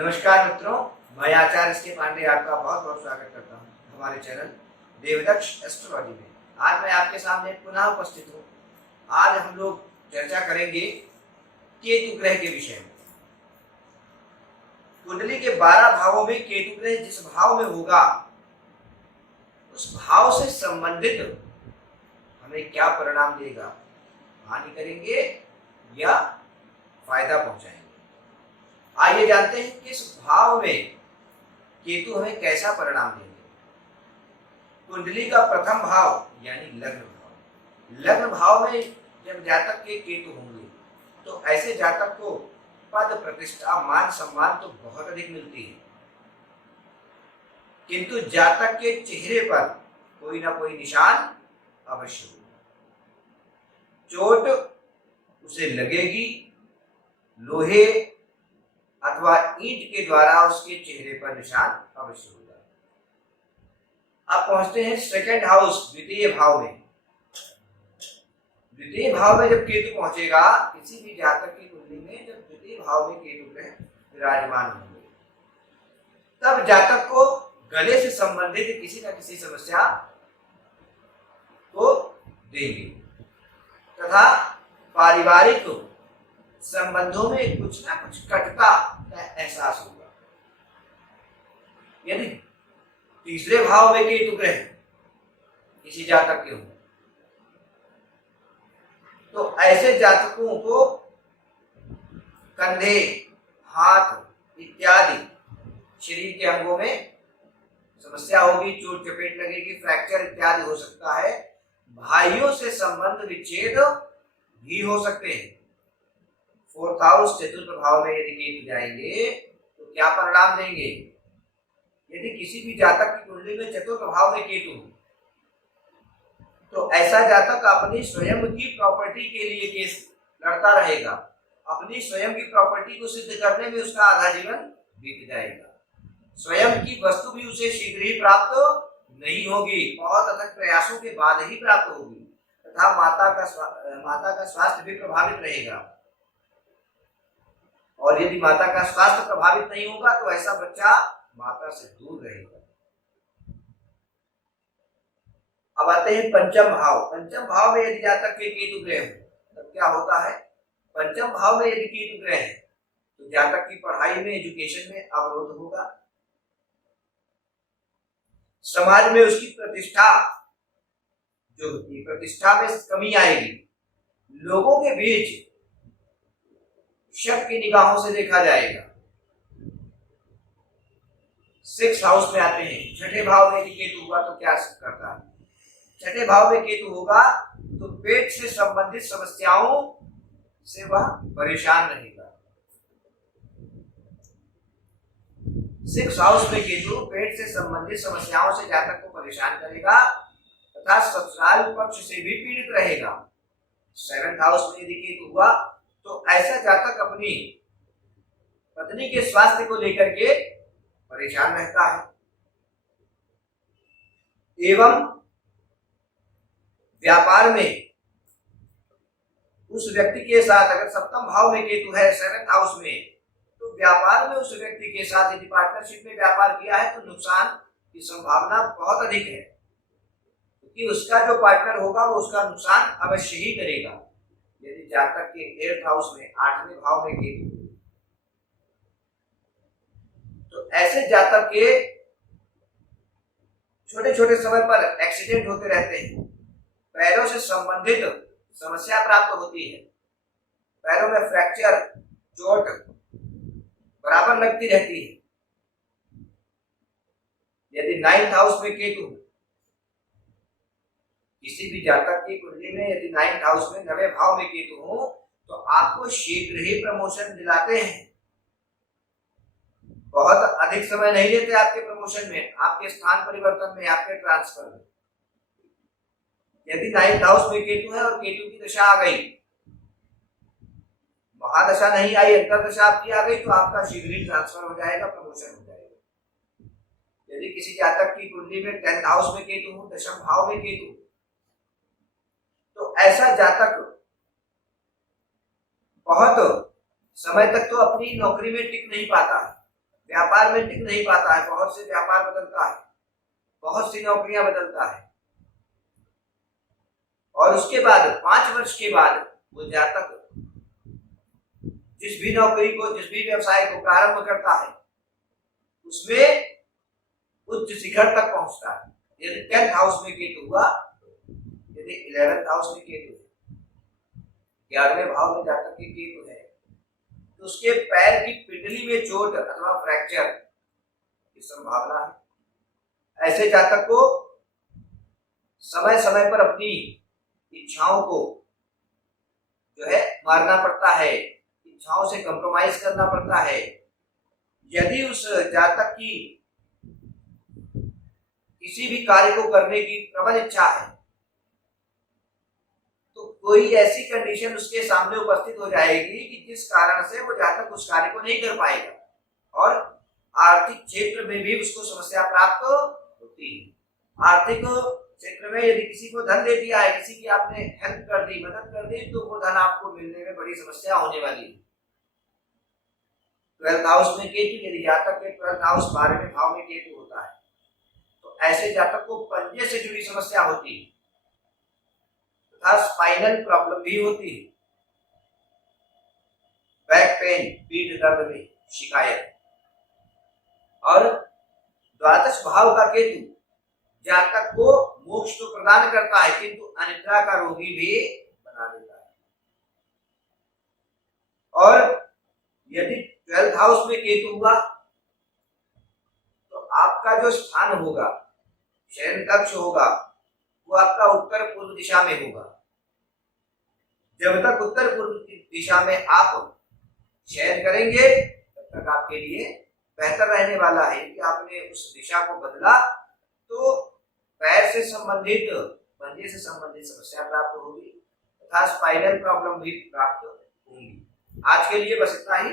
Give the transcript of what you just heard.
नमस्कार मित्रों, मैं आचार्य एस के पांडे आपका बहुत बहुत स्वागत करता हूं हमारे चैनल देवदक्ष एस्ट्रोलॉजी में। आज मैं आपके सामने पुनः उपस्थित हूं। आज हम लोग चर्चा करेंगे केतु ग्रह के विषय में। कुंडली के 12 भावों में केतु ग्रह जिस भाव में होगा उस भाव से संबंधित हमें क्या परिणाम देगा, हानि करेंगे या फायदा पहुंचाएंगे। आइए जानते हैं किस भाव में केतु हमें कैसा परिणाम देंगे। कुंडली का प्रथम भाव यानी लग्न भाव में जब जातक के केतु होंगे तो ऐसे जातक को पद प्रतिष्ठा मान सम्मान तो बहुत अधिक मिलती है, किंतु जातक के चेहरे पर कोई ना कोई निशान अवश्य होगा। चोट उसे लगेगी, लोहे अथवा ईंट के द्वारा उसके चेहरे पर निशान अवश्य होगा। अब पहुंचते हैं सेकंड हाउस द्वितीय भाव में। द्वितीय भाव में जब केतु पहुंचेगा, किसी भी जातक की कुंडली में जब द्वितीय भाव में केतु ग्रह विराजमान होंगे तब जातक को गले से संबंधित किसी न किसी समस्या को देंगे तथा पारिवारिक संबंधों में कुछ ना कुछ कटुता का एहसास होगा। यदि तीसरे भाव में केतु ग्रह किसी जातक के हो तो ऐसे जातकों को कंधे, हाथ इत्यादि शरीर के अंगों में समस्या होगी, चोट चपेट लगेगी, फ्रैक्चर इत्यादि हो सकता है। भाइयों से संबंध विच्छेद भी हो सकते हैं। फोर्थ हाउस चतुर्थ भाव में यदि केतु जाएंगे तो क्या परिणाम देंगे। यदि किसी भी जातक की कुंडली में चतुर्थ भाव में केतु हो तो ऐसा जातक अपनी स्वयं की प्रॉपर्टी के लिए केस लड़ता रहेगा। अपनी स्वयं की प्रॉपर्टी को सिद्ध करने में उसका आधा जीवन बीत जाएगा। स्वयं की वस्तु भी उसे शीघ्र ही प्राप्त नहीं होगी, बहुत अथक प्रयासों के बाद ही प्राप्त होगी तथा माता का स्वास्थ्य भी प्रभावित रहेगा। और यदि माता का स्वास्थ्य प्रभावित नहीं होगा तो ऐसा बच्चा माता से दूर रहेगा। अब आते हैं पंचम भाव। पंचम भाव में यदि जातक के केतु ग्रह हो तब क्या होता है। पंचम भाव में यदि केतु ग्रह है तो जातक की पढ़ाई में, एजुकेशन में अवरोध होगा। समाज में उसकी प्रतिष्ठा जो होती, प्रतिष्ठा में कमी आएगी। लोगों के बीच शक की निगाहों से देखा जाएगा। 6 हाउस में आते हैं। छठे भाव में यदि केतु हुआ तो क्या करता है। छठे भाव में केतु होगा तो पेट से संबंधित समस्याओं से वह परेशान रहेगा। 6 हाउस में केतु पेट से संबंधित समस्याओं से जातक को परेशान करेगा तथा ससुराल पक्ष से भी पीड़ित रहेगा। 7th हाउस में यदि केतु हुआ तो ऐसा जातक अपनी पत्नी के स्वास्थ्य को लेकर के परेशान रहता है एवं व्यापार में उस व्यक्ति के साथ, अगर सप्तम भाव में केतु है 7th हाउस में, तो व्यापार में उस व्यक्ति के साथ यदि पार्टनरशिप में व्यापार किया है तो नुकसान की संभावना बहुत अधिक है, क्योंकि उसका जो पार्टनर होगा वो उसका नुकसान अवश्य ही करेगा। यदि जातक के 8th हाउस में 8वें भाव में केतु तो ऐसे जातक के छोटे छोटे समय पर एक्सीडेंट होते रहते हैं। पैरों से संबंधित समस्या प्राप्त होती है। पैरों में फ्रैक्चर, चोट बराबर लगती रहती है। यदि 9th हाउस में केतु, किसी भी जातक की कुंडली में यदि 9th हाउस में 9वें भाव में केतु हो तो आपको शीघ्र ही प्रमोशन दिलाते हैं। बहुत अधिक समय नहीं लेते आपके प्रमोशन में, आपके स्थान परिवर्तन में, आपके ट्रांसफर में। यदि 9th हाउस में केतु है और केतु की दशा आ गई, महादशा नहीं आई, अंतरदशा आपकी आ गई, तो आपका शीघ्र ही ट्रांसफर हो जाएगा, प्रमोशन हो जाएगा। यदि किसी जातक की कुंडली में 10th हाउस में केतु हो, दशम भाव में केतु, तो ऐसा जातक बहुत समय तक तो अपनी नौकरी में टिक नहीं पाता है। व्यापार में टिक नहीं पाता है, बहुत से व्यापार बदलता है, बहुत सी नौकरियां बदलता है, और उसके बाद 5 वर्ष के बाद वो जातक जिस भी नौकरी को, जिस भी व्यवसाय को प्रारंभ करता है उसमें उच्च शिखर तक पहुंचता है। यदि 10th हाउस में केतु हुआ, यदि 11th हाउस में केतु है, 11वें भाव में जातक के केतु है, तो उसके पैर की पिटली में चोट अथवा फ्रैक्चर की संभावना है। ऐसे जातक को समय समय पर अपनी इच्छाओं को जो है मारना पड़ता है, इच्छाओं से कंप्रोमाइज करना पड़ता है। यदि उस जातक की किसी भी कार्य को करने की प्रबल इच्छा है तो कोई ऐसी कंडीशन उसके सामने उपस्थित हो जाएगी कि जिस कारण से वो जातक उस कार्य को नहीं कर पाएगा और आर्थिक क्षेत्र में भी उसको समस्या प्राप्त होती है। आर्थिक क्षेत्र में यदि किसी को धन दे दिया है, किसी की आपने हेल्प कर दी, मदद कर दी, तो वो धन आपको मिलने में बड़ी समस्या होने वाली है। 12th हाउस में केतु, यदि जातक के 12th हाउस 12वें भाव में केतु होता है तो ऐसे जातक को पंजे से जुड़ी समस्या होती है तथा स्पाइनल प्रॉब्लम भी होती है, बैक पेन, पीठ दर्द में शिकायत। और द्वादश भाव का केतु जातक को मोक्ष तो प्रदान करता है किंतु अनिद्रा का रोगी भी बना देता है। और यदि 12th हाउस में केतु हुआ तो आपका जो स्थान होगा, शयन कक्ष होगा, वो आपका उत्तर पूर्व दिशा में होगा। जब तक उत्तर पूर्व दिशा में आप शयन करेंगे तब तक आपके लिए बेहतर रहने वाला है। कि आपने उस दिशा को बदला तो पैर से संबंधित, पंजे से संबंधित समस्या प्राप्त होगी तथा स्पाइनल प्रॉब्लम भी प्राप्त होंगी। आज के लिए बस इतना ही।